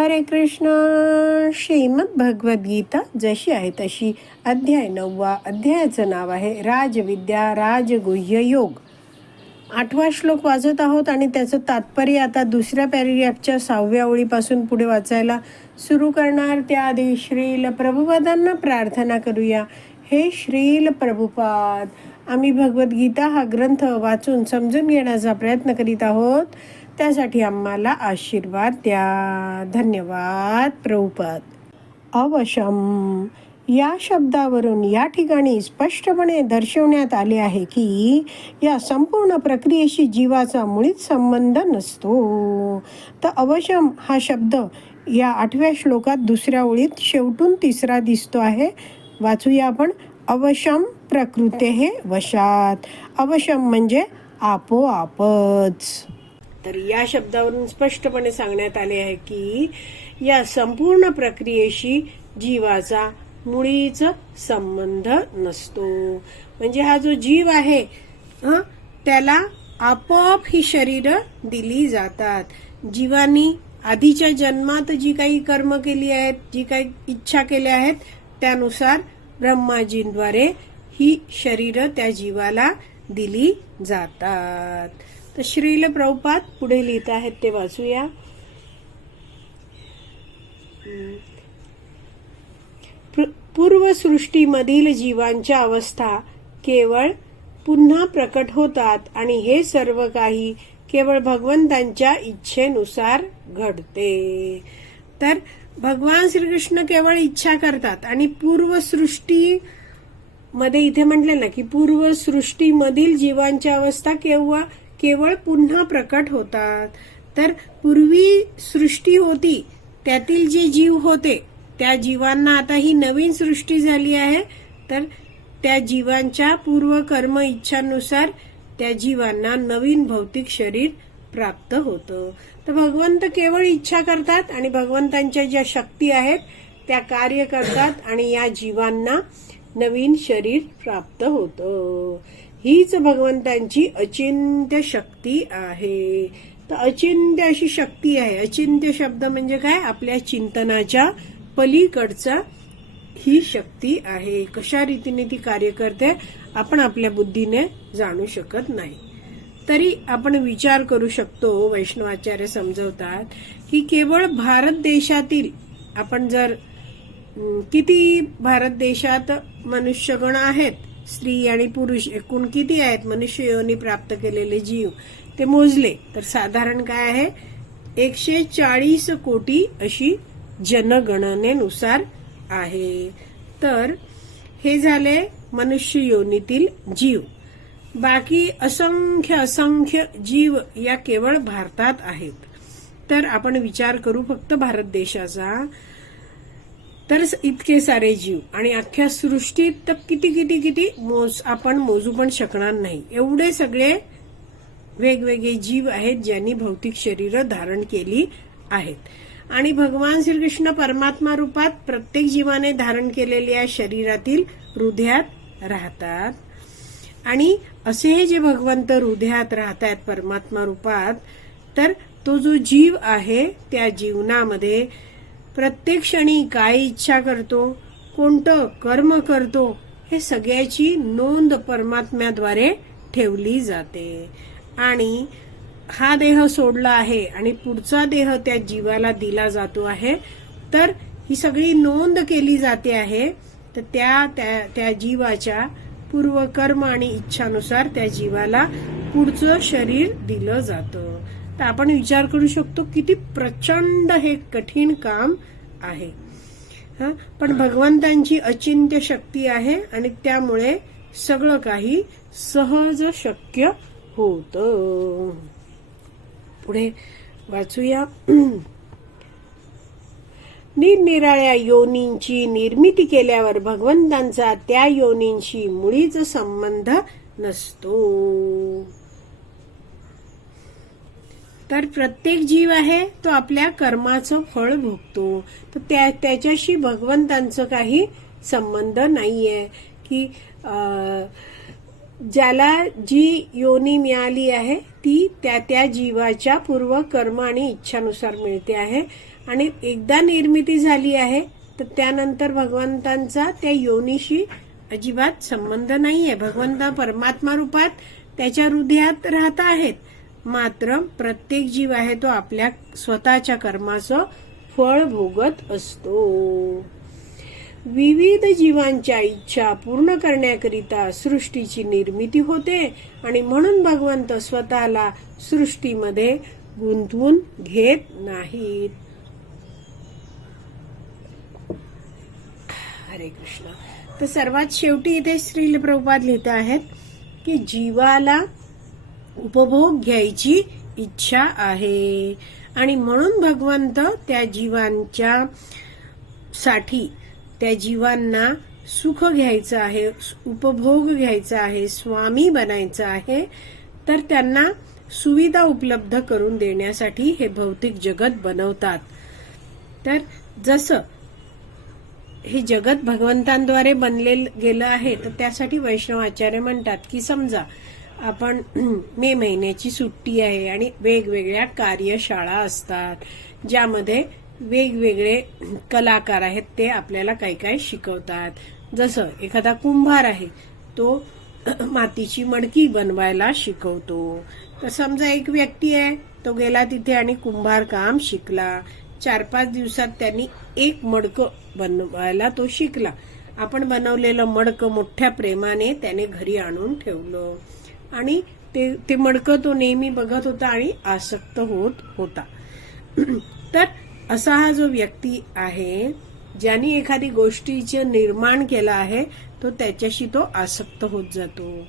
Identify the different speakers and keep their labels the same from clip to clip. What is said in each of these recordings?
Speaker 1: हरे कृष्ण. श्रीमद भगवद्गीता जशी आहे तशी अध्याय नववा अध्यायाचं नाव आहे राजविद्या राजगुह्य योग. आठवा श्लोक वाचत आहोत आणि त्याचं तात्पर्य आता दुसऱ्या पॅरेग्राफच्या सहाव्या ओळीपासून पुढे वाचायला सुरू करणार. त्याआधी श्रील प्रभुपादांना प्रार्थना करूया. हे श्रील प्रभुपाद आम्ही भगवद्गीता हा ग्रंथ वाचून समजून घेण्याचा प्रयत्न करीत आहोत. त्यासाठी आम्हाला आशीर्वाद द्या. धन्यवाद प्रभुपाद. अवशम. या शब्दावरून या ठिकाणी स्पष्टपणे दर्शवण्यात आले आहे की या संपूर्ण प्रक्रियेशी जीवाचा मुळीच संबंध नसतो. तर अवशम हा शब्द या आठव्या श्लोकात दुसऱ्या ओळीत शेवटून तिसरा दिसतो आहे. वाचूया आपण. अवशम प्रकृते हे वशात. अवशम म्हणजे आपोआपच. तर या शब्दावरून स्पष्टपणे सांगण्यात आले आहे की या संपूर्ण प्रक्रियेशी जीवाचा मुळीच संबंध नसतो. म्हणजे हा जो जीव आहे हं, त्याला आपोआप ही शरीर दिली जातात. जीवानी आधीच्या जन्मात जी काही कर्म केली आहेत जी काही इच्छा केल्या आहेत त्यानुसार ब्रह्माजींद्वारे ही शरीर त्या जीवाला दिली जातात. तर श्रील प्रभुपाद पुढे लिहित आहेत ते वाचूया. पूर्वसृष्टीमधील जीवांच्या अवस्था केवळ पुन्हा प्रकट होतात आणि हे सर्व काही केवळ भगवंतांच्या इच्छेनुसार घडते. तर भगवान श्रीकृष्ण केवळ इच्छा करतात आणि पूर्वसृष्टी मध्ये इथे म्हटले ना की पूर्वसृष्टीमधील जीवांच्या अवस्था केव्हा केवळ पुन्हा प्रकट होतात. तर पूर्वी सृष्टी होती त्यातील जे जीव होते त्या जीवांना आता ही नवीन सृष्टी झाली आहे. तर त्या जीवांच्या पूर्व कर्म इच्छानुसार त्या जीवांना नवीन भौतिक शरीर प्राप्त होतं. तर भगवंत केवळ इच्छा करतात आणि भगवंतांच्या ज्या शक्ती आहेत त्या कार्य करतात आणि या जीवांना नवीन शरीर प्राप्त होतं. हीच भगवंतांची अचिंत्य शक्ती आहे. तर अचिंत्य अशी शक्ती आहे. अचिंत्य शब्द म्हणजे काय? आपल्या चिंतनाच्या पलीकडचा ही शक्ती आहे. कशा रीतीने ती कार्य करते आपण आपल्या बुद्धीने जाणू शकत नाही. तरी आपण विचार करू शकतो वैष्णवाचार्य समजवतात की केवळ भारत देशातील आपण जर किती भारत देशात मनुष्यगण आहेत स्त्री आणि पुरुष एकूण किती आहेत? मनुष्य योनी प्राप्त केलेले जीव. ते मोजले तर साधारण काय आहे? एकशे चाळीस कोटी अशी जनगणनेनुसार आहे. तर हे झाले मनुष्य योनीतील जीव. बाकी असंख्य असंख्य जीव या केवळ भारतात आहेत. तर आपण विचार करू फक्त भारत देशाचा. तर इतके सारे जीव आणि अख्ख्या सृष्टीत तर किती किती किती मोज आपण मोजू पण शकणार नाही. एवढे सगळे वेगवेगळे जीव आहेत ज्यांनी भौतिक शरीर धारण केली आहेत. आणि भगवान श्रीकृष्ण परमात्मा रूपात प्रत्येक जीवाने धारण केलेल्या शरीरातील हृदयात राहतात. आणि असे हे जे भगवंत हृदयात राहतात परमात्मा रूपात तर तो जो जीव आहे त्या जीवनामध्ये प्रत्येक क्षणी काय इच्छा करतो कोणतं कर्म करतो हे सगळ्याची नोंद परमात्म्याद्वारे ठेवली जाते. आणि हा देह सोडला आहे आणि पुढचा देह त्या जीवाला दिला जातो आहे तर ही सगळी नोंद केली जाते आहे तर त्या त्या त्या जीवाच्या पूर्व कर्म आणि इच्छानुसार त्या जीवाला पुढचं शरीर दिलं जातं. तर आपण विचार करू शकतो किती प्रचंड हे कठीण काम आहे. हं? पण भगवंतांची अचिंत्य शक्ती आहे आणि त्यामुळे सगळं काही सहज शक्य होतं. पुढे वाचूया. निरनिराळ्या योनींची निर्मिती केल्यावर भगवंतांचा त्या योनींशी मुळीच संबंध नसतो. तर प्रत्येक जीव आहे तो आपल्या कर्माचं फळ भोगतो. तर त्या त्याच्याशी भगवंतांचं काही संबंध नाहीये. की ज्याला जी योनी मिळाली आहे ती त्या त्या जीवाच्या पूर्व कर्म आणि इच्छानुसार मिळते आहे. आणि एकदा निर्मिती झाली आहे तर त्यानंतर भगवंतांचा त्या योनीशी अजिबात संबंध नाहीये. भगवंता परमात्मा रूपात त्याच्या हृदयात राहत आहेत. मात्र प्रत्येक जीव आहे तो आपल्या स्वतःच्या कर्माचं फळ भोगत असतो. विविध जीवांच्या इच्छा पूर्ण करण्याकरिता सृष्टीची निर्मिती होते आणि म्हणून भगवंत स्वतःला सृष्टीमध्ये गुंतवून घेत नाहीत. हरे कृष्ण. तर सर्वात शेवटी इथे श्रील प्रभुपाद लिहित आहेत की जीवाला उपभोग घ्यायची इच्छा आहे. आणि म्हणून भगवंत त्या जीवांच्या साठी त्या जीवांना सुख घ्यायचं आहे उपभोग घ्यायचा आहे स्वामी बनायचं आहे तर त्यांना सुविधा उपलब्ध करून देण्यासाठी हे भौतिक जगत बनवतात. तर जसं हे जगत भगवंतांद्वारे बनले गेलं आहे तर त्यासाठी वैष्णव आचार्य म्हणतात की समजा आपण मे महिन्याची सुट्टी आहे आणि वेगवेगळ्या कार्यशाळा असतात ज्यामध्ये वेगवेगळे कलाकार आहेत ते आपल्याला काही काही शिकवतात. जसं एखादा कुंभार आहे तो मातीची मडकी बनवायला शिकवतो. तर समजा एक व्यक्ती आहे तो गेला तिथे आणि कुंभार काम शिकला. चार पाच दिवसात त्यांनी एक मडकं बनवायला तो शिकला. आपण बनवलेलं मडकं मोठ्या प्रेमाने त्याने घरी आणून ठेवलं. आणि ते ते मडकं तो नेहमी बघत होता आणि आसक्त होत होता. तर असा हा जो व्यक्ती आहे ज्यांनी एखादी गोष्टीचं निर्माण केलं आहे तो त्याच्याशी तो आसक्त होत जातो.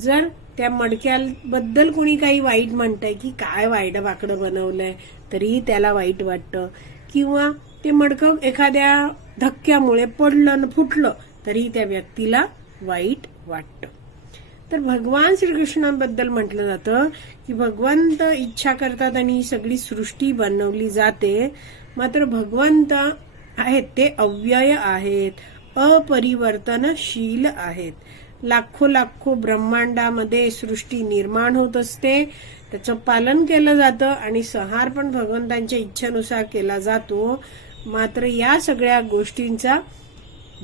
Speaker 1: जर त्या मडक्याबद्दल कोणी काही वाईट म्हणतंय की काय वाईट वाकडं बनवलंय तरीही त्याला वाईट वाटतं. किंवा ते मडकं एखाद्या धक्क्यामुळे पडलं न फुटलं तरी त्या व्यक्तीला वाईट वाटतं. तर भगवान श्रीकृष्णांबद्दल म्हटलं जातं की भगवंत इच्छा करतात आणि ही सगळी सृष्टी बनवली जाते. मात्र भगवंत आहेत ते अव्यय आहेत अपरिवर्तनशील आहेत. लाखो लाखो ब्रह्मांडामध्ये सृष्टी निर्माण होत असते. त्याचं पालन केलं जातं आणि संहार पण भगवंतांच्या इच्छेनुसार केला जातो. मात्र या सगळ्या गोष्टींचा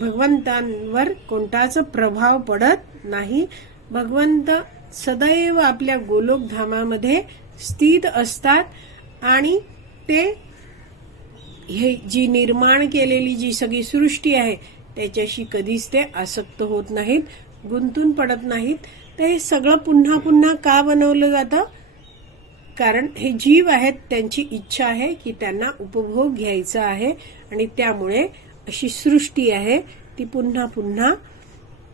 Speaker 1: भगवंतांवर कोणताच प्रभाव पडत नाही. भगवंत सदैव आपल्या गोलोक धामामध्ये स्थित असतात आणि ते हे जी निर्माण केलेली जी सगळी सृष्टी आहे त्याच्याशी कधीच ते आसक्त होत नाहीत गुंतून पडत नाहीत. तर हे सगळं पुन्हा पुन्हा का बनवलं जातं? कारण हे जीव आहेत त्यांची इच्छा आहे की त्यांना उपभोग घ्यायचा आहे आणि त्यामुळे अशी सृष्टी आहे ती पुन्हा पुन्हा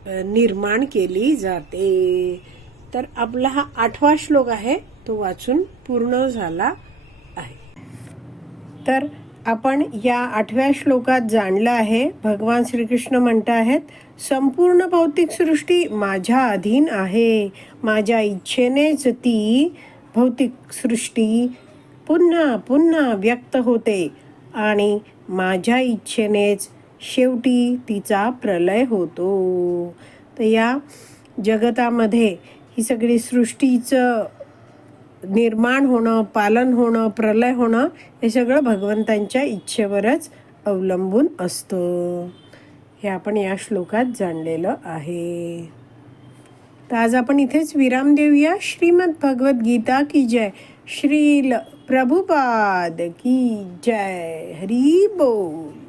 Speaker 1: निर्माण केली जाते. तर आपला हा आठवा श्लोक आहे तो वाचून पूर्ण झाला आहे. तर आपण या आठव्या श्लोकात जाणलं आहे भगवान श्रीकृष्ण म्हणत आहेत संपूर्ण भौतिक सृष्टी माझ्या अधीन आहे. माझ्या इच्छेनेच ती भौतिक सृष्टी पुन्हा पुन्हा व्यक्त होते आणि माझ्या इच्छेनेच शेवटी तिचा प्रलय होतो. तर या जगतामध्ये ही सगळी सृष्टीचं निर्माण होणं पालन होणं प्रलय होणं हे सगळं भगवंतांच्या इच्छेवरच अवलंबून असतं. हे आपण या श्लोकात जाणलेलं आहे. तर आज आपण इथेच विराम देऊया. श्रीमद भगवत गीता की जय. श्रील प्रभुपाद की जय. हरी बोल.